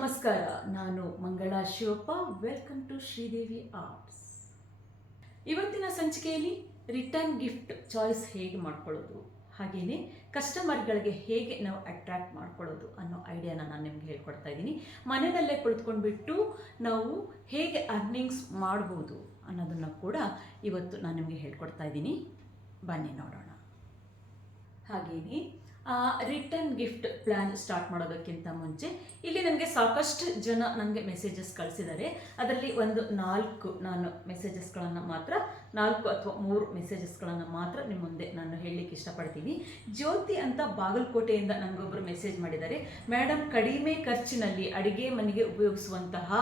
ನಮಸ್ಕಾರ. ನಾನು Mangala Shivappa. Welcome to Sridevi arts. ಇವತ್ತಿನ ಸಂಚಿಕೆಯಲ್ಲಿ ರಿಟರ್ನ್ ಗಿಫ್ಟ್ ಚಾಯ್ಸ್ ಹೇಗೆ ಮಾಡ್ಕೊಳ್ಳೋದು, ಹಾಗೆಯೇ ಕಸ್ಟಮರ್ಗಳಿಗೆ ಹೇಗೆ ನಾವು ಅಟ್ರಾಕ್ಟ್ ಮಾಡ್ಕೊಳ್ಳೋದು ಅನ್ನೋ ಐಡಿಯಾನ ನಾನು ನಿಮ್ಗೆ ಹೇಳ್ಕೊಡ್ತಾ ಇದ್ದೀನಿ. ಮನೆಯಲ್ಲೇ ಕುಳಿತುಕೊಂಡ್ಬಿಟ್ಟು ನಾವು ಹೇಗೆ ಅರ್ನಿಂಗ್ಸ್ ಮಾಡ್ಬೋದು ಅನ್ನೋದನ್ನು ಕೂಡ ಇವತ್ತು ನಾನು ನಿಮಗೆ ಹೇಳ್ಕೊಡ್ತಾ ಇದ್ದೀನಿ. ಬನ್ನಿ ನೋಡೋಣ. ಹಾಗೆಯೇ ರಿಟರ್ನ್ ಗಿಫ್ಟ್ ಪ್ಲ್ಯಾನ್ ಸ್ಟಾರ್ಟ್ ಮಾಡೋದಕ್ಕಿಂತ ಮುಂಚೆ ಇಲ್ಲಿ ನನಗೆ ಸಾಕಷ್ಟು ಜನ ನನಗೆ ಮೆಸೇಜಸ್ ಕಳಿಸಿದ್ದಾರೆ. ಅದರಲ್ಲಿ ಒಂದು 4 ನಾನು ಮೆಸೇಜಸ್ಗಳನ್ನು ಮಾತ್ರ 4 ಅಥವಾ 3 ಮೆಸೇಜಸ್ಗಳನ್ನು ಮಾತ್ರ ನಿಮ್ಮ ಮುಂದೆ ನಾನು ಹೇಳಲಿಕ್ಕೆ ಇಷ್ಟಪಡ್ತೀನಿ. ಜ್ಯೋತಿ ಅಂತ ಬಾಗಲಕೋಟೆಯಿಂದ ನನಗೊಬ್ಬರು ಮೆಸೇಜ್ ಮಾಡಿದ್ದಾರೆ. ಮೇಡಮ್, ಕಡಿಮೆ ಖರ್ಚಿನಲ್ಲಿ ಅಡುಗೆ ಮನೆಗೆ ಉಪಯೋಗಿಸುವಂತಹ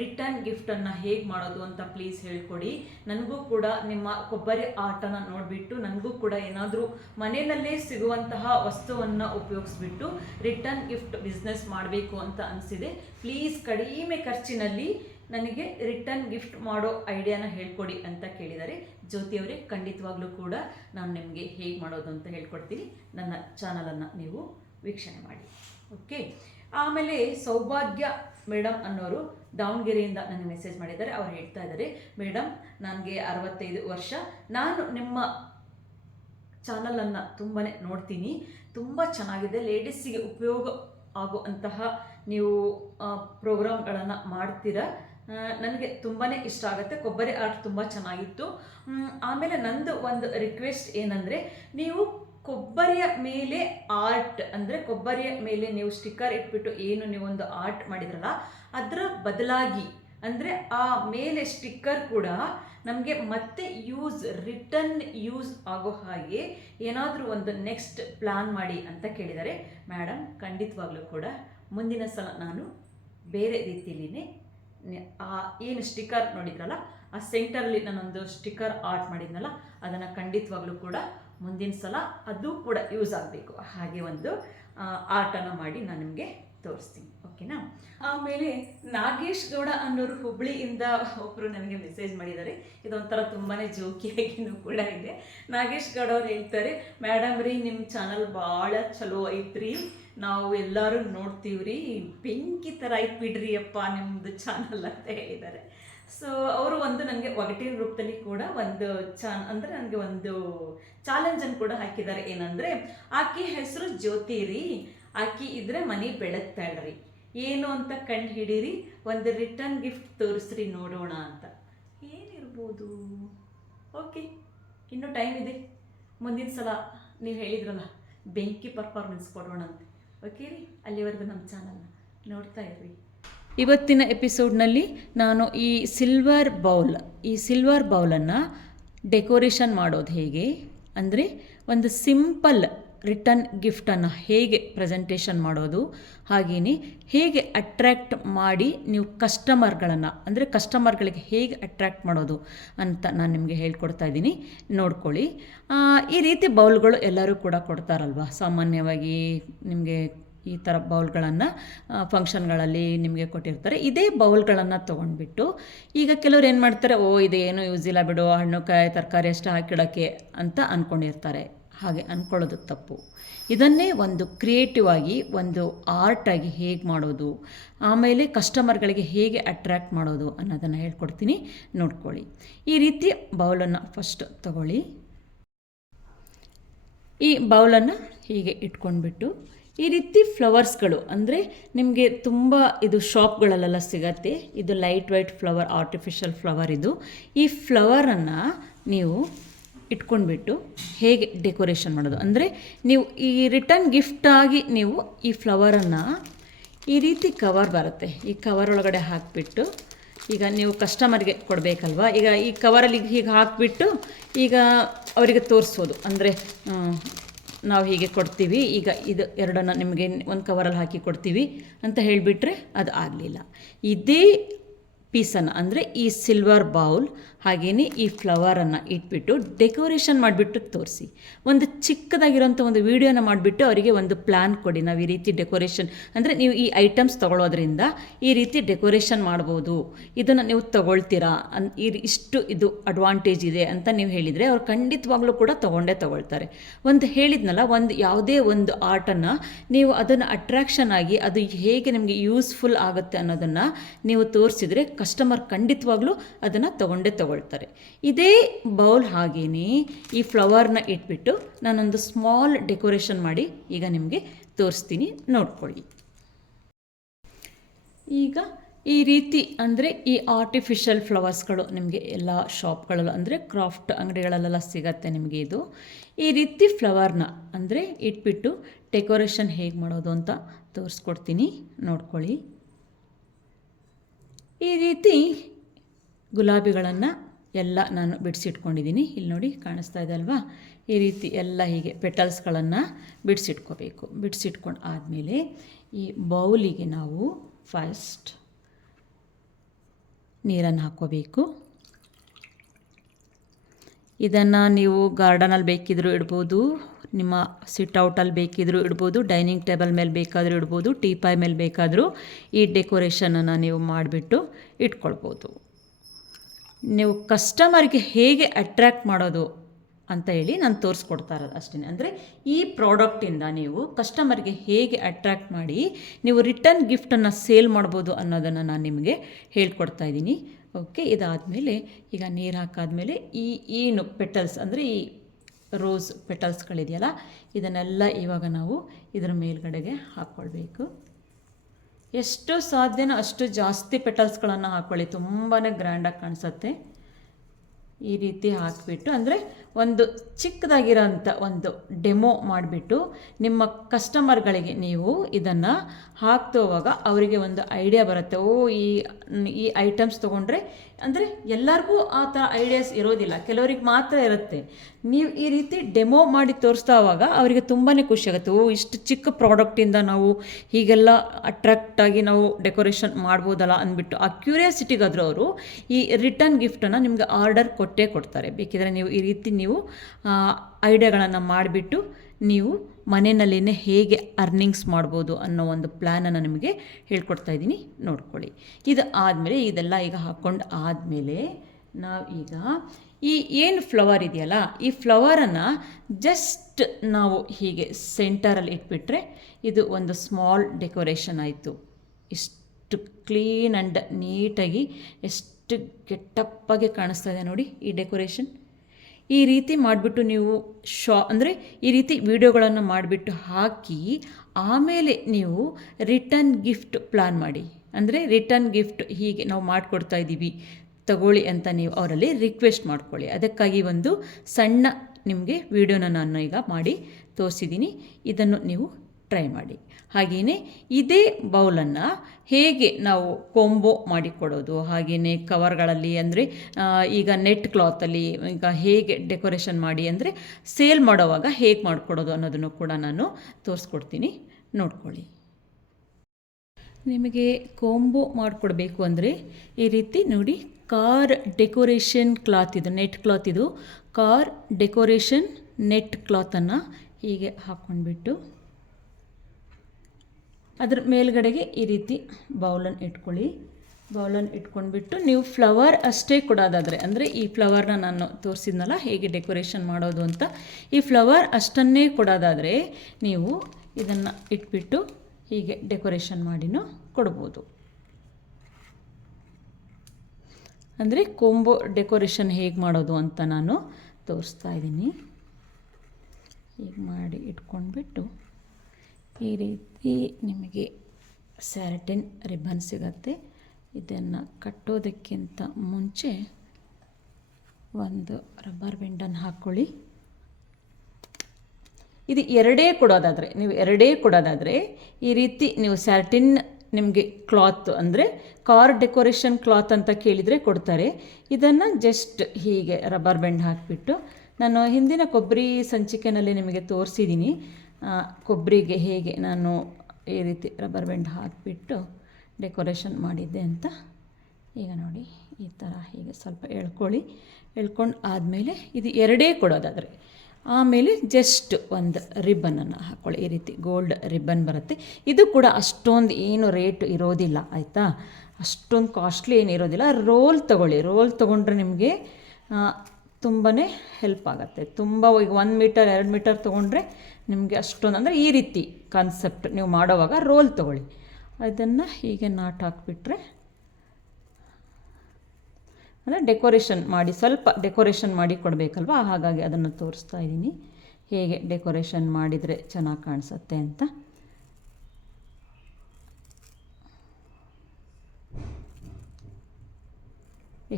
ರಿಟರ್ನ್ ಗಿಫ್ಟನ್ನು ಹೇಗೆ ಮಾಡೋದು ಅಂತ ಪ್ಲೀಸ್ ಹೇಳ್ಕೊಡಿ. ನನಗೂ ಕೂಡ ನಿಮ್ಮ ಕೊಬ್ಬರಿ ಆಟನ ನೋಡಿಬಿಟ್ಟು ನನಗೂ ಕೂಡ ಏನಾದರೂ ಮನೆಯಲ್ಲೇ ಸಿಗುವಂತಹ ವಸ್ತುವನ್ನು ಉಪಯೋಗಿಸ್ಬಿಟ್ಟು ರಿಟರ್ನ್ ಗಿಫ್ಟ್ ಬಿಸ್ನೆಸ್ ಮಾಡಬೇಕು ಅಂತ ಅನಿಸಿದೆ. ಪ್ಲೀಸ್ ಕಡಿಮೆ ಖರ್ಚಿನಲ್ಲಿ ನನಗೆ ರಿಟರ್ನ್ ಗಿಫ್ಟ್ ಮಾಡೋ ಐಡಿಯಾನ ಹೇಳ್ಕೊಡಿ ಅಂತ ಕೇಳಿದ್ದಾರೆ. ಜ್ಯೋತಿಯವರೇ, ಖಂಡಿತವಾಗ್ಲೂ ಕೂಡ ನಾನು ನಿಮಗೆ ಹೇಗೆ ಮಾಡೋದು ಅಂತ ಹೇಳ್ಕೊಡ್ತೀನಿ. ನನ್ನ ಚಾನಲನ್ನು ನೀವು ವೀಕ್ಷಣೆ ಮಾಡಿ. ಓಕೆ. ಆಮೇಲೆ ಸೌಭಾಗ್ಯ ಮೇಡಮ್ ಅನ್ನೋರು ದಾವಣಗೆರೆಯಿಂದ ನನಗೆ ಮೆಸೇಜ್ ಮಾಡಿದ್ದಾರೆ. ಅವ್ರು ಹೇಳ್ತಾ ಇದ್ದಾರೆ, ಮೇಡಮ್, ನನಗೆ 65 ವರ್ಷ. ನಾನು ನಿಮ್ಮ ಚಾನಲನ್ನು ತುಂಬಾ ನೋಡ್ತೀನಿ. ತುಂಬ ಚೆನ್ನಾಗಿದೆ. ಲೇಡೀಸಿಗೆ ಉಪಯೋಗ ಆಗುವಂತಹ ನೀವು ಪ್ರೋಗ್ರಾಮ್ಗಳನ್ನು ಮಾಡ್ತೀರಾ. ನನಗೆ ತುಂಬಾ ಇಷ್ಟ ಆಗುತ್ತೆ. ಕೊಬ್ಬರಿ ಆರ್ಟ್ ತುಂಬ ಚೆನ್ನಾಗಿತ್ತು. ಆಮೇಲೆ ನಂದು ಒಂದು ರಿಕ್ವೆಸ್ಟ್ ಏನಂದರೆ, ನೀವು ಕೊಬ್ಬರಿಯ ಮೇಲೆ ಆರ್ಟ್ ಅಂದರೆ ಕೊಬ್ಬರಿಯ ಮೇಲೆ ನೀವು ಸ್ಟಿಕ್ಕರ್ ಇಟ್ಬಿಟ್ಟು ಏನು ನೀವೊಂದು ಆರ್ಟ್ ಮಾಡಿದ್ರಲ್ಲ, ಅದರ ಬದಲಾಗಿ ಅಂದರೆ ಆ ಮೇಲೆ ಸ್ಟಿಕ್ಕರ್ ಕೂಡ ನಮಗೆ ಮತ್ತೆ ರಿಟರ್ನ್ ಯೂಸ್ ಆಗೋ ಹಾಗೆ ಏನಾದರೂ ಒಂದು ನೆಕ್ಸ್ಟ್ ಪ್ಲ್ಯಾನ್ ಮಾಡಿ ಅಂತ ಕೇಳಿದ್ದಾರೆ. ಮೇಡಮ್, ಖಂಡಿತವಾಗ್ಲೂ ಕೂಡ ಮುಂದಿನ ಸಲ ನಾನು ಬೇರೆ ರೀತಿಯಲ್ಲಿನೇ ಏನು ಸ್ಟಿಕ್ಕರ್ ನೋಡಿದ್ರಲ್ಲ, ಆ ಸೆಂಟರಲ್ಲಿ ನಾನೊಂದು ಸ್ಟಿಕ್ಕರ್ ಆರ್ಟ್ ಮಾಡಿದ್ನಲ್ಲ, ಅದನ್ನು ಖಂಡಿತವಾಗ್ಲೂ ಕೂಡ ಮುಂದಿನ ಸಲ ಅದು ಕೂಡ ಯೂಸ್ ಆಗಬೇಕು. ಹಾಗೆ ಒಂದು ಆರ್ಟನ್ನು ಮಾಡಿ ನಾನು ನಿಮಗೆ ತೋರಿಸ್ತೀನಿ. ಓಕೆನಾ? ಆಮೇಲೆ ನಾಗೇಶ್ ಗೌಡ ಅನ್ನೋರು ಹುಬ್ಳಿಯಿಂದ ಒಬ್ಬರು ನನಗೆ ಮೆಸೇಜ್ ಮಾಡಿದ್ದಾರೆ. ಇದೊಂಥರ ತುಂಬಾ ಜೋಕಿಯಾಗಿನೂ ಕೂಡ ಇದೆ. ನಾಗೇಶ್ ಗೌಡ ಅವ್ರು ಹೇಳ್ತಾರೆ, ಮೇಡಮ್ ರೀ, ನಿಮ್ಮ ಚಾನಲ್ ಭಾಳ ಚಲೋ ಐತ್ರಿ, ನಾವು ಎಲ್ಲರೂ ನೋಡ್ತೀವ್ರಿ, ಬೆಂಕಿ ಥರ ಐತ್ ಬಿಡ್ರಿ ಅಪ್ಪ ನಿಮ್ಮದು ಚಾನಲ್ ಅಂತ ಹೇಳಿದ್ದಾರೆ. ಸೊ ಅವರು ಒಂದು ನನಗೆ ಒಗಟಿನ ರೂಪದಲ್ಲಿ ಕೂಡ ಒಂದು ಅಂದರೆ ನನಗೆ ಒಂದು ಚಾಲೆಂಜನ್ನು ಕೂಡ ಹಾಕಿದ್ದಾರೆ. ಏನಂದರೆ, ಆಕೆ ಹೆಸರು ಜ್ಯೋತಿ ರೀ, ಆಕೆ ಇದ್ರೆ ಮನೆ ಬೆಳಗ್ತಾಳ್ರಿ, ಏನು ಅಂತ ಕಂಡು ಹಿಡೀರಿ, ಒಂದು ರಿಟರ್ನ್ ಗಿಫ್ಟ್ ತೋರಿಸ್ರಿ ನೋಡೋಣ ಅಂತ. ಏನಿರ್ಬೋದು? ಓಕೆ, ಇನ್ನೂ ಟೈಮ್ ಇದೆ. ಮುಂದಿನ ಸಲ ನೀವು ಹೇಳಿದ್ರಲ್ಲ, ಬೆಂಕಿ ಪರ್ಫಾರ್ಮೆನ್ಸ್ ಕೊಡೋಣ ಅಂತ. ಓಕೆ ರೀ, ಅಲ್ಲಿವರೆಗೂ ನಮ್ಮ ಚಾನಲ್ನ ನೋಡ್ತಾ ಇರ್ರಿ. ಇವತ್ತಿನ ಎಪಿಸೋಡ್ನಲ್ಲಿ ನಾನು ಈ ಸಿಲ್ವರ್ ಬೌಲನ್ನು ಡೆಕೋರೇಷನ್ ಮಾಡೋದು ಹೇಗೆ, ಅಂದರೆ ಒಂದು ಸಿಂಪಲ್ ರಿಟರ್ನ್ ಗಿಫ್ಟನ್ನು ಹೇಗೆ ಪ್ರೆಸೆಂಟೇಷನ್ ಮಾಡೋದು, ಹಾಗೆಯೇ ಹೇಗೆ ಅಟ್ರ್ಯಾಕ್ಟ್ ಮಾಡಿ ನೀವು ಕಸ್ಟಮರ್ಗಳಿಗೆ ಹೇಗೆ ಅಟ್ರ್ಯಾಕ್ಟ್ ಮಾಡೋದು ಅಂತ ನಾನು ನಿಮಗೆ ಹೇಳ್ಕೊಡ್ತಾ ಇದ್ದೀನಿ. ನೋಡ್ಕೊಳ್ಳಿ. ಈ ರೀತಿ ಬೌಲ್ಗಳು ಎಲ್ಲರೂ ಕೂಡ ಕೊಡ್ತಾರಲ್ವ, ಸಾಮಾನ್ಯವಾಗಿ ನಿಮಗೆ ಈ ಥರ ಬೌಲ್ಗಳನ್ನು ಫಂಕ್ಷನ್ಗಳಲ್ಲಿ ನಿಮಗೆ ಕೊಟ್ಟಿರ್ತಾರೆ. ಇದೇ ಬೌಲ್ಗಳನ್ನು ತೊಗೊಂಡ್ಬಿಟ್ಟು ಈಗ ಕೆಲವ್ರು ಏನು ಮಾಡ್ತಾರೆ, ಇದೇನು ಯೂಸ್ ಇಲ್ಲ ಬಿಡು, ಹಣ್ಣು ಕಾಯಿ ತರಕಾರಿ ಅಷ್ಟು ಹಾಕಿಡೋಕ್ಕೆ ಅಂತ ಅಂದ್ಕೊಂಡಿರ್ತಾರೆ. ಹಾಗೆ ಅಂದ್ಕೊಳ್ಳೋದು ತಪ್ಪು. ಇದನ್ನೇ ಒಂದು ಕ್ರಿಯೇಟಿವ್ ಆಗಿ, ಒಂದು ಆರ್ಟಾಗಿ ಹೇಗೆ ಮಾಡೋದು, ಆಮೇಲೆ ಕಸ್ಟಮರ್ಗಳಿಗೆ ಹೇಗೆ ಅಟ್ರ್ಯಾಕ್ಟ್ ಮಾಡೋದು ಅನ್ನೋದನ್ನು ಹೇಳ್ಕೊಡ್ತೀನಿ. ನೋಡ್ಕೊಳ್ಳಿ. ಈ ರೀತಿ ಬೌಲನ್ನು ಫಸ್ಟ್ ತಗೊಳ್ಳಿ. ಈ ಬೌಲನ್ನು ಹೀಗೆ ಇಟ್ಕೊಂಡ್ಬಿಟ್ಟು ಈ ರೀತಿ ಫ್ಲವರ್ಸ್ಗಳು, ಅಂದರೆ ನಿಮಗೆ ತುಂಬ ಇದು ಶಾಪ್ಗಳಲ್ಲೆಲ್ಲ ಸಿಗತ್ತೆ. ಇದು light white flower, artificial flower ಇದು. ಈ ಫ್ಲವರನ್ನು ನೀವು ಇಟ್ಕೊಂಡ್ಬಿಟ್ಟು ಹೇಗೆ ಡೆಕೋರೇಷನ್ ಮಾಡೋದು ಅಂದರೆ, ನೀವು ಈ ರಿಟರ್ನ್ ಗಿಫ್ಟಾಗಿ ನೀವು ಈ ಫ್ಲವರನ್ನು ಈ ರೀತಿ ಕವರ್ ಬರುತ್ತೆ, ಈ ಕವರ್ ಒಳಗಡೆ ಹಾಕಿಬಿಟ್ಟು, ಈಗ ನೀವು ಕಸ್ಟಮರ್ಗೆ ಕೊಡಬೇಕಲ್ವ, ಈಗ ಈ ಕವರಲ್ಲಿ ಹೀಗೆ ಹಾಕಿಬಿಟ್ಟು ಈಗ ಅವರಿಗೆ ತೋರಿಸ್ಬೋದು. ಅಂದರೆ ನಾವು ಹೀಗೆ ಕೊಡ್ತೀವಿ, ಈಗ ಇದು ಎರಡನ್ನು ನಿಮಗೆ ಒಂದು ಕವರಲ್ಲಿ ಹಾಕಿ ಕೊಡ್ತೀವಿ ಅಂತ ಹೇಳಿಬಿಟ್ರೆ ಅದು ಆಗಲಿಲ್ಲ. ಇದೇ ಪೀಸನ್ನು ಅಂದರೆ ಈ ಸಿಲ್ವರ್ ಬೌಲ್ ಹಾಗೆಯೇ ಈ ಫ್ಲವರನ್ನು ಇಟ್ಬಿಟ್ಟು ಡೆಕೋರೇಷನ್ ಮಾಡಿಬಿಟ್ಟು ತೋರಿಸಿ. ಒಂದು ಚಿಕ್ಕದಾಗಿರೋಂಥ ಒಂದು ವಿಡಿಯೋನ ಮಾಡಿಬಿಟ್ಟು ಅವರಿಗೆ ಒಂದು ಪ್ಲ್ಯಾನ್ ಕೊಡಿ. ನಾವು ಈ ರೀತಿ ಡೆಕೋರೇಷನ್ ಅಂದರೆ ನೀವು ಈ ಐಟಮ್ಸ್ ತೊಗೊಳ್ಳೋದ್ರಿಂದ ಈ ರೀತಿ ಡೆಕೋರೇಷನ್ ಮಾಡ್ಬೋದು, ಇದನ್ನು ನೀವು ತೊಗೊಳ್ತೀರಾ ಇಷ್ಟು ಇದು ಅಡ್ವಾಂಟೇಜ್ ಇದೆ ಅಂತ ನೀವು ಹೇಳಿದರೆ ಅವ್ರು ಖಂಡಿತವಾಗ್ಲೂ ಕೂಡ ತೊಗೊಳ್ತಾರೆ. ಒಂದು ಹೇಳಿದ್ನಲ್ಲ, ಒಂದು ಯಾವುದೇ ಒಂದು ಆರ್ಟನ್ನು ನೀವು ಅದನ್ನು ಅಟ್ರಾಕ್ಷನ್ ಆಗಿ ಅದು ಹೇಗೆ ನಿಮಗೆ ಯೂಸ್ಫುಲ್ ಆಗುತ್ತೆ ಅನ್ನೋದನ್ನು ನೀವು ತೋರಿಸಿದರೆ ಕಸ್ಟಮರ್ ಖಂಡಿತವಾಗ್ಲೂ ಅದನ್ನು ತೊಗೊಳ್ತಾರೆ. ಇದೇ ಬೌಲ್ ಹಾಗೇನೆ ಈ ಫ್ಲವರ್ನ ಇಟ್ಬಿಟ್ಟು ನಾನೊಂದು ಸ್ಮಾಲ್ ಡೆಕೋರೇಷನ್ ಮಾಡಿ ಈಗ ನಿಮಗೆ ತೋರಿಸ್ತೀನಿ, ನೋಡ್ಕೊಳ್ಳಿ. ಈಗ ಈ ರೀತಿ ಅಂದರೆ ಈ ಆರ್ಟಿಫಿಷಿಯಲ್ ಫ್ಲವರ್ಸ್ಗಳು ನಿಮಗೆ ಎಲ್ಲ ಶಾಪ್ಗಳಲ್ಲೂ ಅಂದರೆ ಕ್ರಾಫ್ಟ್ ಅಂಗಡಿಗಳಲ್ಲೆಲ್ಲ ಸಿಗತ್ತೆ ನಿಮಗೆ. ಇದು ಈ ರೀತಿ ಫ್ಲವರ್ನ ಅಂದರೆ ಇಟ್ಬಿಟ್ಟು ಡೆಕೋರೇಷನ್ ಹೇಗೆ ಮಾಡೋದು ಅಂತ ತೋರಿಸ್ಕೊಡ್ತೀನಿ, ನೋಡ್ಕೊಳ್ಳಿ. ಈ ರೀತಿ ಗುಲಾಬಿಗಳನ್ನು ಎಲ್ಲ ನಾನು ಬಿಡಿಸಿಟ್ಕೊಂಡಿದ್ದೀನಿ. ಇಲ್ಲಿ ನೋಡಿ ಕಾಣಿಸ್ತಾ ಇದೆ ಅಲ್ವಾ? ಈ ರೀತಿ ಎಲ್ಲ ಹೀಗೆ ಪೆಟಲ್ಸ್ಗಳನ್ನು ಬಿಡಿಸಿಟ್ಕೋಬೇಕು. ಬಿಡಿಸಿಟ್ಕೊಂಡು ಆದಮೇಲೆ ಈ ಬೌಲಿಗೆ ನಾವು ಫಸ್ಟ್ ನೀರನ್ನು ಹಾಕ್ಕೋಬೇಕು. ಇದನ್ನು ನೀವು ಗಾರ್ಡನಲ್ಲಿ ಬೇಕಿದ್ರೂ ಇಡ್ಬೋದು, ನಿಮ್ಮ ಸಿಟ್ಔಟಲ್ಲಿ ಬೇಕಿದ್ರೂ ಇಡ್ಬೋದು, ಡೈನಿಂಗ್ ಟೇಬಲ್ ಮೇಲೆ ಬೇಕಾದರೂ ಇಡ್ಬೋದು, ಟೀಪಾಯ್ ಮೇಲೆ ಬೇಕಾದರೂ ಈ ಡೆಕೋರೇಷನನ್ನು ನೀವು ಮಾಡಿಬಿಟ್ಟು ಇಟ್ಕೊಳ್ಬೋದು. ನೀವು ಕಸ್ಟಮರ್ಗೆ ಹೇಗೆ ಅಟ್ರ್ಯಾಕ್ಟ್ ಮಾಡೋದು ಅಂತ ಹೇಳಿ ನಾನು ತೋರಿಸ್ಕೊಡ್ತಾ ಇರೋದು ಅಷ್ಟೇ. ಅಂದರೆ ಈ ಪ್ರಾಡಕ್ಟಿಂದ ನೀವು ಕಸ್ಟಮರ್ಗೆ ಹೇಗೆ ಅಟ್ರ್ಯಾಕ್ಟ್ ಮಾಡಿ ನೀವು ರಿಟರ್ನ್ ಗಿಫ್ಟನ್ನು ಸೇಲ್ ಮಾಡ್ಬೋದು ಅನ್ನೋದನ್ನು ನಾನು ನಿಮಗೆ ಹೇಳ್ಕೊಡ್ತಾ ಇದ್ದೀನಿ. ಓಕೆ, ಇದಾದಮೇಲೆ ಈಗ ನೀರು ಹಾಕಾದ್ಮೇಲೆ ಈ ಏನು ಪೆಟಲ್ಸ್ ಅಂದರೆ ಈ ರೋಸ್ ಪೆಟಲ್ಸ್ಗಳಿದೆಯಲ್ಲ ಇದನ್ನೆಲ್ಲ ಇವಾಗ ನಾವು ಇದರ ಮೇಲ್ಗಡೆಗೆ ಹಾಕ್ಕೊಳ್ಬೇಕು. ಎಷ್ಟು ಸಾಧ್ಯನೋ ಅಷ್ಟು ಜಾಸ್ತಿ ಪೆಟಲ್ಸ್ಗಳನ್ನು ಹಾಕ್ಕೊಳ್ಳಿ, ತುಂಬಾ ಗ್ರ್ಯಾಂಡಾಗಿ ಕಾಣಿಸುತ್ತೆ. ಈ ರೀತಿ ಹಾಕಿಬಿಟ್ಟು ಅಂದರೆ ಒಂದು ಚಿಕ್ಕದಾಗಿರೋಂಥ ಒಂದು ಡೆಮೋ ಮಾಡಿಬಿಟ್ಟು ನಿಮ್ಮ ಕಸ್ಟಮರ್ಗಳಿಗೆ ನೀವು ಇದನ್ನು ಹಾಕ್ತೋವಾಗ ಅವರಿಗೆ ಒಂದು ಐಡಿಯಾ ಬರುತ್ತೆ. ಈ ಐಟಮ್ಸ್ ತೊಗೊಂಡ್ರೆ ಅಂದರೆ ಎಲ್ಲರಿಗೂ ಆ ಥರ ಐಡಿಯಾಸ್ ಇರೋದಿಲ್ಲ, ಕೆಲವರಿಗೆ ಮಾತ್ರ ಇರುತ್ತೆ. ನೀವು ಈ ರೀತಿ ಡೆಮೋ ಮಾಡಿ ತೋರಿಸ್ತಾವಾಗ ಅವರಿಗೆ ತುಂಬಾ ಖುಷಿಯಾಗುತ್ತೆ. ಇಷ್ಟು ಚಿಕ್ಕ ಪ್ರಾಡಕ್ಟಿಂದ ನಾವು ಹೀಗೆಲ್ಲ ಅಟ್ರಾಕ್ಟಾಗಿ ನಾವು ಡೆಕೋರೇಷನ್ ಮಾಡ್ಬೋದಲ್ಲ ಅಂದ್ಬಿಟ್ಟು ಆ ಕ್ಯೂರಿಯಾಸಿಟಿಗಾದರೂ ಅವರು ಈ ರಿಟರ್ನ್ ಗಿಫ್ಟನ್ನು ನಿಮಗೆ ಆರ್ಡರ್ ಕೊಟ್ಟೇ ಕೊಡ್ತಾರೆ. ಬೇಕಿದ್ರೆ ನೀವು ಈ ರೀತಿ ನೀವು ಐಡಿಯಾಗಳನ್ನು ಮಾಡಿಬಿಟ್ಟು ನೀವು ಮನೆಯಲ್ಲೇ ಹೇಗೆ ಅರ್ನಿಂಗ್ಸ್ ಮಾಡ್ಬೋದು ಅನ್ನೋ ಒಂದು ಪ್ಲ್ಯಾನನ್ನು ನಿಮಗೆ ಹೇಳ್ಕೊಡ್ತಾ ಇದ್ದೀನಿ, ನೋಡ್ಕೊಳ್ಳಿ. ಇದು ಆದಮೇಲೆ ಇದೆಲ್ಲ ಈಗ ಹಾಕ್ಕೊಂಡು ಆದಮೇಲೆ ನಾವೀಗ ಈ ಏನು ಫ್ಲವರ್ ಇದೆಯಲ್ಲ ಈ ಫ್ಲವರನ್ನು ಜಸ್ಟ್ ನಾವು ಹೀಗೆ ಸೆಂಟರಲ್ಲಿ ಇಟ್ಬಿಟ್ರೆ ಇದು ಒಂದು ಸ್ಮಾಲ್ ಡೆಕೋರೇಷನ್ ಆಯಿತು. ಇಷ್ಟು ಕ್ಲೀನ್ ಆ್ಯಂಡ್ ನೀಟಾಗಿ ಎಷ್ಟು ಗೆಟಪ್ಪಾಗಿ ಕಾಣಿಸ್ತಾ ಇದೆ ನೋಡಿ ಈ ಡೆಕೋರೇಷನ್. ಈ ರೀತಿ ಮಾಡಿಬಿಟ್ಟು ನೀವು ಅಂದರೆ ಈ ರೀತಿ ವಿಡಿಯೋಗಳನ್ನು ಮಾಡಿಬಿಟ್ಟು ಹಾಕಿ ಆಮೇಲೆ ನೀವು ರಿಟರ್ನ್ ಗಿಫ್ಟ್ ಪ್ಲ್ಯಾನ್ ಮಾಡಿ. ಅಂದರೆ ರಿಟರ್ನ್ ಗಿಫ್ಟ್ ಹೀಗೆ ನಾವು ಮಾಡಿಕೊಡ್ತಾ ಇದ್ದೀವಿ ತಗೊಳ್ಳಿ ಅಂತ ನೀವು ಅವರಲ್ಲಿ ರಿಕ್ವೆಸ್ಟ್ ಮಾಡ್ಕೊಳ್ಳಿ. ಅದಕ್ಕಾಗಿ ಒಂದು ಸಣ್ಣ ನಿಮಗೆ ವಿಡಿಯೋನ ನಾನು ಈಗ ಮಾಡಿ ತೋರಿಸಿದ್ದೀನಿ, ಇದನ್ನು ನೀವು ಟ್ರೈ ಮಾಡಿ. ಹಾಗೆಯೇ ಇದೇ ಬೌಲನ್ನು ಹೇಗೆ ನಾವು ಕೊಂಬೋ ಮಾಡಿಕೊಡೋದು, ಹಾಗೆಯೇ ಕವರ್ಗಳಲ್ಲಿ ಅಂದರೆ ಈಗ ನೆಟ್ ಕ್ಲಾತಲ್ಲಿ ಈಗ ಹೇಗೆ ಡೆಕೋರೇಷನ್ ಮಾಡಿ ಅಂದರೆ ಸೇಲ್ ಮಾಡೋವಾಗ ಹೇಗೆ ಮಾಡಿಕೊಡೋದು ಅನ್ನೋದನ್ನು ಕೂಡ ನಾನು ತೋರಿಸ್ಕೊಡ್ತೀನಿ, ನೋಡ್ಕೊಳ್ಳಿ. ನಿಮಗೆ ಕೊಂಬೋ ಮಾಡಿಕೊಡ್ಬೇಕು ಅಂದರೆ ಈ ರೀತಿ ನೋಡಿ ಕಾರ್ ಡೆಕೋರೇಷನ್ ಕ್ಲಾತ್ ಇದು, ನೆಟ್ ಕ್ಲಾತ್ ಇದು, ಕಾರ್ ಡೆಕೋರೇಷನ್ ನೆಟ್ ಕ್ಲಾತನ್ನು ಹೀಗೆ ಹಾಕ್ಕೊಂಡ್ಬಿಟ್ಟು ಅದ್ರ ಮೇಲ್ಗಡೆಗೆ ಈ ರೀತಿ ಬೌಲನ್ನು ಇಟ್ಕೊಳ್ಳಿ. ಬೌಲನ್ನು ಇಟ್ಕೊಂಡ್ಬಿಟ್ಟು ನೀವು ಫ್ಲವರ್ ಅಷ್ಟೇ ಕೊಡೋದಾದರೆ ಅಂದರೆ ಈ ಫ್ಲವರ್ನ ನಾನು ತೋರಿಸಿದ್ನಲ್ಲ ಹೇಗೆ ಡೆಕೋರೇಷನ್ ಮಾಡೋದು ಅಂತ, ಈ ಫ್ಲವರ್ ಅಷ್ಟನ್ನೇ ಕೊಡೋದಾದರೆ ನೀವು ಇದನ್ನು ಇಟ್ಬಿಟ್ಟು ಹೀಗೆ ಡೆಕೋರೇಷನ್ ಮಾಡಿನೂ ಕೊಡ್ಬೋದು. ಅಂದರೆ ಕೊಂಬೋ ಡೆಕೋರೇಷನ್ ಹೇಗೆ ಮಾಡೋದು ಅಂತ ನಾನು ತೋರಿಸ್ತಾ ಇದ್ದೀನಿ. ಹೀಗೆ ಮಾಡಿ ಇಟ್ಕೊಂಡ್ಬಿಟ್ಟು ಈ ರೀತಿ ನಿಮಗೆ ಸ್ಯಾಟಿನ್ ರಿಬ್ಬನ್ ಸಿಗತ್ತೆ. ಇದನ್ನು ಕಟ್ಟೋದಕ್ಕಿಂತ ಮುಂಚೆ ಒಂದು ರಬ್ಬರ್ ಬ್ಯಾಂಡನ್ನು ಹಾಕ್ಕೊಳ್ಳಿ. ಇದು ನೀವು ಎರಡೇ ಕೊಡೋದಾದರೆ ಈ ರೀತಿ ನೀವು ಸ್ಯಾಟಿನ್ ನಿಮಗೆ ಕ್ಲಾತ್ ಅಂದರೆ ಕಾರ್ ಡೆಕೋರೇಷನ್ ಕ್ಲಾತ್ ಅಂತ ಕೇಳಿದರೆ ಕೊಡ್ತಾರೆ. ಇದನ್ನು ಜಸ್ಟ್ ಹೀಗೆ ರಬ್ಬರ್ ಬ್ಯಾಂಡ್ ಹಾಕಿಬಿಟ್ಟು ನಾನು ಹಿಂದಿನ ಕೊಬ್ಬರಿ ಸಂಚಿಕೆಯಲ್ಲಿ ನಿಮಗೆ ತೋರಿಸಿದ್ದೀನಿ ಕೊಬ್ಬರಿಗೆ ಹೇಗೆ ನಾನು ಈ ರೀತಿ ರಬ್ಬರ್ ಬ್ಯಾಂಡ್ ಹಾಕಿಬಿಟ್ಟು ಡೆಕೋರೇಷನ್ ಮಾಡಿದ್ದೆ ಅಂತ. ಈಗ ನೋಡಿ ಈ ಥರ ಹೀಗೆ ಸ್ವಲ್ಪ ಎಳ್ಕೊಂಡು ಆದಮೇಲೆ ಇದು ಎರಡೇ ಕೊಡೋದಾದರೆ ಆಮೇಲೆ ಜಸ್ಟ್ ಒಂದು ರಿಬ್ಬನನ್ನು ಹಾಕ್ಕೊಳ್ಳಿ. ಈ ರೀತಿ ಗೋಲ್ಡ್ ರಿಬ್ಬನ್ ಬರುತ್ತೆ. ಇದು ಕೂಡ ಅಷ್ಟೊಂದು ಏನು ರೇಟ್ ಇರೋದಿಲ್ಲ ಆಯಿತಾ, ಅಷ್ಟೊಂದು ಕಾಸ್ಟ್ಲಿ ಏನು ಇರೋದಿಲ್ಲ. ರೋಲ್ ತೊಗೊಂಡ್ರೆ ನಿಮಗೆ ತುಂಬಾ ಹೆಲ್ಪ್ ಆಗುತ್ತೆ. ತುಂಬ ಈಗ 1 ಮೀಟರ್ 2 ಮೀಟರ್ ತೊಗೊಂಡ್ರೆ ನಿಮಗೆ ಅಷ್ಟೊಂದು, ಅಂದರೆ ಈ ರೀತಿ ಕಾನ್ಸೆಪ್ಟ್ ನೀವು ಮಾಡೋವಾಗ ರೋಲ್ ತೊಗೊಳ್ಳಿ. ಅದನ್ನು ಹೀಗೆ ನಾಟ್ ಹಾಕಿಬಿಟ್ರೆ, ಅಂದರೆ ಡೆಕೋರೇಷನ್ ಮಾಡಿ, ಸ್ವಲ್ಪ ಡೆಕೋರೇಷನ್ ಮಾಡಿ ಕೊಡಬೇಕಲ್ವ, ಹಾಗಾಗಿ ಅದನ್ನು ತೋರಿಸ್ತಾ ಇದ್ದೀನಿ ಹೇಗೆ ಡೆಕೋರೇಷನ್ ಮಾಡಿದರೆ ಚೆನ್ನಾಗಿ ಕಾಣಿಸುತ್ತೆ ಅಂತ.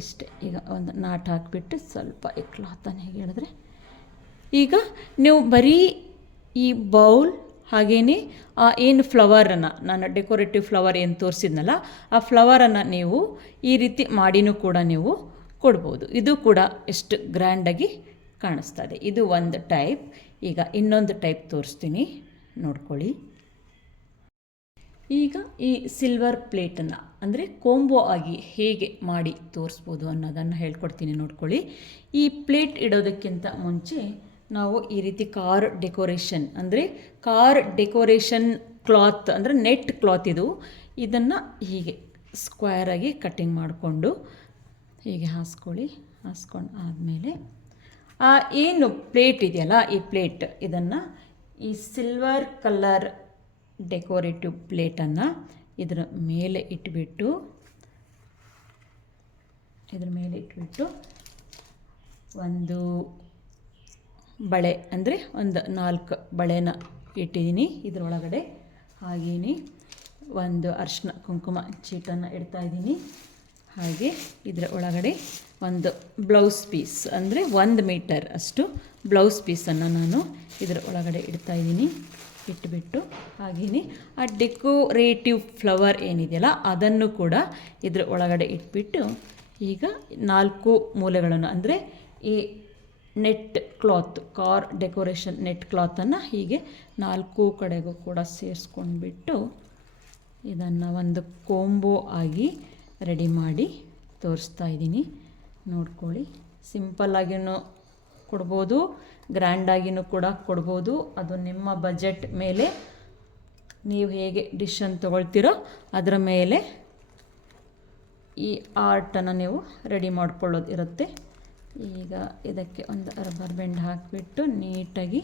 ಇಷ್ಟೇ. ಈಗ ಒಂದು ನಾಟ್ ಹಾಕಿಬಿಟ್ಟು ಸ್ವಲ್ಪ ಈ ಕ್ಲಾತನ್ನು ಹೇಗೆ ಹೇಳಿದ್ರೆ, ಈಗ ನೀವು ಬರೀ ಈ ಬೌಲ್ ಹಾಗೆಯೇ ಏನು ಫ್ಲವರನ್ನು ನಾನು ಡೆಕೋರೇಟಿವ್ ಫ್ಲವರ್ ಏನು ತೋರಿಸಿದ್ನಲ್ಲ ಆ ಫ್ಲವರನ್ನು ನೀವು ಈ ರೀತಿ ಮಾಡಿನೂ ಕೂಡ ನೀವು ಕೊಡ್ಬೋದು. ಇದು ಕೂಡ ಎಷ್ಟು ಗ್ರ್ಯಾಂಡಾಗಿ ಕಾಣಿಸ್ತದೆ. ಇದು ಒಂದು ಟೈಪ್. ಈಗ ಇನ್ನೊಂದು ಟೈಪ್ ತೋರಿಸ್ತೀನಿ, ನೋಡ್ಕೊಳ್ಳಿ. ಈಗ ಈ ಸಿಲ್ವರ್ ಪ್ಲೇಟನ್ನು ಅಂದರೆ ಕೊಂಬೋ ಆಗಿ ಹೇಗೆ ಮಾಡಿ ತೋರಿಸ್ಬೋದು ಅನ್ನೋದನ್ನು ಹೇಳ್ಕೊಡ್ತೀನಿ, ನೋಡ್ಕೊಳ್ಳಿ. ಈ ಪ್ಲೇಟ್ ಇಡೋದಕ್ಕಿಂತ ಮುಂಚೆ ನಾವು ಈ ರೀತಿ ಕಾರ್ ಡೆಕೋರೇಷನ್ ಕ್ಲಾತ್ ಅಂದರೆ ನೆಟ್ ಕ್ಲಾತ್ ಇದನ್ನು ಹೀಗೆ ಸ್ಕ್ವೇರಾಗಿ ಕಟ್ಟಿಂಗ್ ಮಾಡಿಕೊಂಡು ಹೀಗೆ ಹಾಸ್ಕೊಂಡು ಆದಮೇಲೆ ಏನು ಪ್ಲೇಟ್ ಇದೆಯಲ್ಲ, ಈ ಪ್ಲೇಟ್ ಇದನ್ನು ಈ ಸಿಲ್ವರ್ ಕಲರ್ ಡೆಕೋರೇಟಿವ್ ಪ್ಲೇಟನ್ನು ಇದರ ಮೇಲೆ ಇಟ್ಬಿಟ್ಟು ಒಂದು ಬಳೆ ಅಂದರೆ ಒಂದು 4 ಬಳೆನ ಇಟ್ಟಿದ್ದೀನಿ ಇದರೊಳಗಡೆ. ಹಾಗೆಯೇ ಒಂದು ಅರಿಶಿನ ಕುಂಕುಮ ಚೀಟನ್ನು ಇಡ್ತಾಯಿದ್ದೀನಿ. ಹಾಗೆ ಇದರ ಒಳಗಡೆ ಒಂದು ಬ್ಲೌಸ್ ಪೀಸ್ ಅಂದರೆ 1 ಮೀಟರ್ ಅಷ್ಟು ಬ್ಲೌಸ್ ಪೀಸನ್ನು ನಾನು ಇದರ ಒಳಗಡೆ ಇಡ್ತಾಯಿದ್ದೀನಿ. ಇಟ್ಬಿಟ್ಟು ಹಾಗೆಯೇ ಆ ಡೆಕೋರೇಟಿವ್ ಫ್ಲವರ್ ಏನಿದೆಯಲ್ಲ ಅದನ್ನು ಕೂಡ ಇದರ ಒಳಗಡೆ ಇಟ್ಬಿಟ್ಟು ಈಗ 4 ಮೂಲೆಗಳನ್ನು ಅಂದರೆ ಈ net cloth car decoration net ಕ್ಲಾತನ್ನು ಹೀಗೆ 4 ಕಡೆಗೂ ಕೂಡ ಸೇರಿಸ್ಕೊಂಡ್ಬಿಟ್ಟು ಇದನ್ನು ಒಂದು ಕೊಂಬೋ ಆಗಿ ರೆಡಿ ಮಾಡಿ ತೋರಿಸ್ತಾ ಇದ್ದೀನಿ, ನೋಡ್ಕೊಳ್ಳಿ. ಸಿಂಪಲ್ಲಾಗಿಯೂ ಕೊಡ್ಬೋದು, ಗ್ರ್ಯಾಂಡಾಗಿಯೂ ಕೂಡ ಕೊಡ್ಬೋದು. ಅದು ನಿಮ್ಮ ಬಜೆಟ್ ಮೇಲೆ, ನೀವು ಹೇಗೆ ಡಿಶನ್ನು ತೊಗೊಳ್ತೀರೋ ಅದರ ಮೇಲೆ ಈ ಆರ್ಟನ್ನು ನೀವು ರೆಡಿ ಮಾಡ್ಕೊಳ್ಳೋದು ಇರುತ್ತೆ. ಈಗ ಇದಕ್ಕೆ ಒಂದು ರಬ್ಬರ್ ಬ್ಯಾಂಡ್ ಹಾಕಿಬಿಟ್ಟು ನೀಟಾಗಿ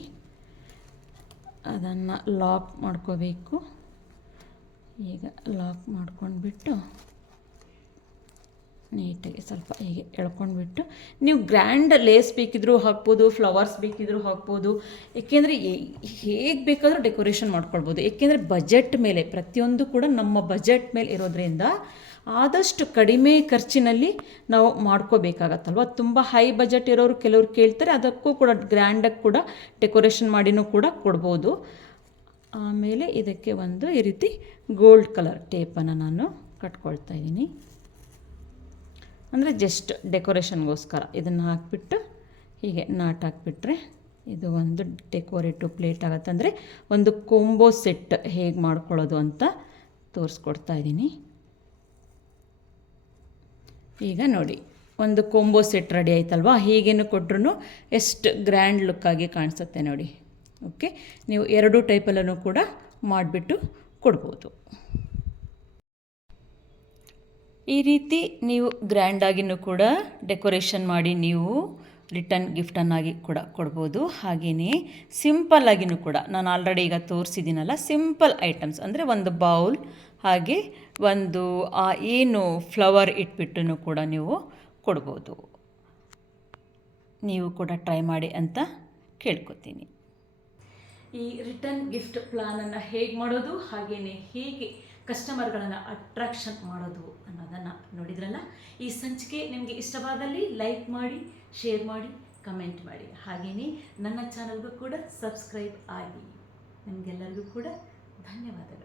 ಅದನ್ನು ಲಾಕ್ ಮಾಡ್ಕೋಬೇಕು. ಈಗ ಲಾಕ್ ಮಾಡ್ಕೊಂಡ್ಬಿಟ್ಟು ನೀಟಾಗಿ ಸ್ವಲ್ಪ ಹೀಗೆ ಎಳ್ಕೊಂಡ್ಬಿಟ್ಟು, ನೀವು ಗ್ರ್ಯಾಂಡ್ ಲೇಸ್ ಬೇಕಿದ್ರೂ ಹಾಕ್ಬೋದು, ಫ್ಲವರ್ಸ್ ಬೇಕಿದ್ರೂ ಹಾಕ್ಬೋದು. ಏಕೆಂದರೆ ಹೇಗೆ ಬೇಕಾದರೂ ಡೆಕೋರೇಷನ್ ಮಾಡ್ಕೊಳ್ಬೋದು. ಏಕೆಂದರೆ ಬಜೆಟ್ ಮೇಲೆ, ಪ್ರತಿಯೊಂದು ಕೂಡ ನಮ್ಮ ಬಜೆಟ್ ಮೇಲೆ ಇರೋದ್ರಿಂದ ಆದಷ್ಟು ಕಡಿಮೆ ಖರ್ಚಿನಲ್ಲಿ ನಾವು ಮಾಡ್ಕೋಬೇಕಾಗತ್ತಲ್ವ. ತುಂಬ ಹೈ ಬಜೆಟ್ ಇರೋರು ಕೆಲವರು ಕೇಳ್ತಾರೆ, ಅದಕ್ಕೂ ಕೂಡ ಗ್ರ್ಯಾಂಡಾಗಿ ಕೂಡ ಡೆಕೋರೇಷನ್ ಮಾಡಿನೂ ಕೂಡ ಕೊಡ್ಬೋದು. ಆಮೇಲೆ ಇದಕ್ಕೆ ಒಂದು ಈ ರೀತಿ ಗೋಲ್ಡ್ ಕಲರ್ ಟೇಪನ್ನು ನಾನು ಕಟ್ಕೊಳ್ತಾ ಇದ್ದೀನಿ. ಅಂದರೆ ಜಸ್ಟ್ ಡೆಕೋರೇಷನ್ಗೋಸ್ಕರ ಇದನ್ನು ಹಾಕಿಬಿಟ್ಟು ಹೀಗೆ ನಾಟ್ ಹಾಕಿಬಿಟ್ರೆ ಇದು ಒಂದು ಡೆಕೋರೇಟಿವ್ ಪ್ಲೇಟ್ ಆಗುತ್ತೆ. ಅಂದರೆ ಒಂದು ಕೊಂಬೋ ಸೆಟ್ ಹೇಗೆ ಮಾಡ್ಕೊಳ್ಳೋದು ಅಂತ ತೋರಿಸ್ಕೊಡ್ತಾ ಇದ್ದೀನಿ. ಈಗ ನೋಡಿ, ಒಂದು ಕೊಂಬೋ ಸೆಟ್ ರೆಡಿ ಆಯ್ತಲ್ವಾ. ಹೀಗೇನು ಕೊಟ್ಟರು ಎಷ್ಟು ಗ್ರ್ಯಾಂಡ್ ಲುಕ್ಕಾಗಿ ಕಾಣಿಸುತ್ತೆ ನೋಡಿ. ಓಕೆ, ನೀವು 2 ಟೈಪಲ್ಲೂ ಕೂಡ ಮಾಡಿಬಿಟ್ಟು ಕೊಡ್ಬೋದು. ಈ ರೀತಿ ನೀವು ಗ್ರ್ಯಾಂಡಾಗಿಯೂ ಕೂಡ ಡೆಕೋರೇಷನ್ ಮಾಡಿ ನೀವು ರಿಟರ್ನ್ ಗಿಫ್ಟನ್ನಾಗಿ ಕೂಡ ಕೊಡ್ಬೋದು. ಹಾಗೆಯೇ ಸಿಂಪಲ್ಲಾಗಿಯೂ ಕೂಡ ನಾನು ಆಲ್ರೆಡಿ ಈಗ ತೋರಿಸಿದ್ದೀನಲ್ಲ, ಸಿಂಪಲ್ ಐಟಮ್ಸ್ ಅಂದರೆ ಒಂದು ಬೌಲ್ ಹಾಗೆ ಒಂದು ಏನು ಫ್ಲವರ್ ಇಟ್ಬಿಟ್ಟು ಕೂಡ ನೀವು ಕೊಡ್ಬೋದು. ನೀವು ಕೂಡ ಟ್ರೈ ಮಾಡಿ ಅಂತ ಕೇಳ್ಕೊತೀನಿ. ಈ ರಿಟರ್ನ್ ಗಿಫ್ಟ್ ಪ್ಲಾನನ್ನು ಹೇಗೆ ಮಾಡೋದು, ಹಾಗೆಯೇ ಹೇಗೆ ಕಸ್ಟಮರ್ಗಳನ್ನು ಅಟ್ರಾಕ್ಷನ್ ಮಾಡೋದು ಅನ್ನೋದನ್ನು ನೋಡಿದ್ರಲ್ಲ. ಈ ಸಂಚಿಕೆ ನಿಮಗೆ ಇಷ್ಟವಾದಲ್ಲಿ ಲೈಕ್ ಮಾಡಿ, ಶೇರ್ ಮಾಡಿ, ಕಮೆಂಟ್ ಮಾಡಿ. ಹಾಗೆಯೇ ನನ್ನ ಚಾನಲ್ಗೂ ಕೂಡ ಸಬ್ಸ್ಕ್ರೈಬ್ ಆಗಿ. ನಿಮಗೆಲ್ಲರಿಗೂ ಕೂಡ ಧನ್ಯವಾದಗಳು.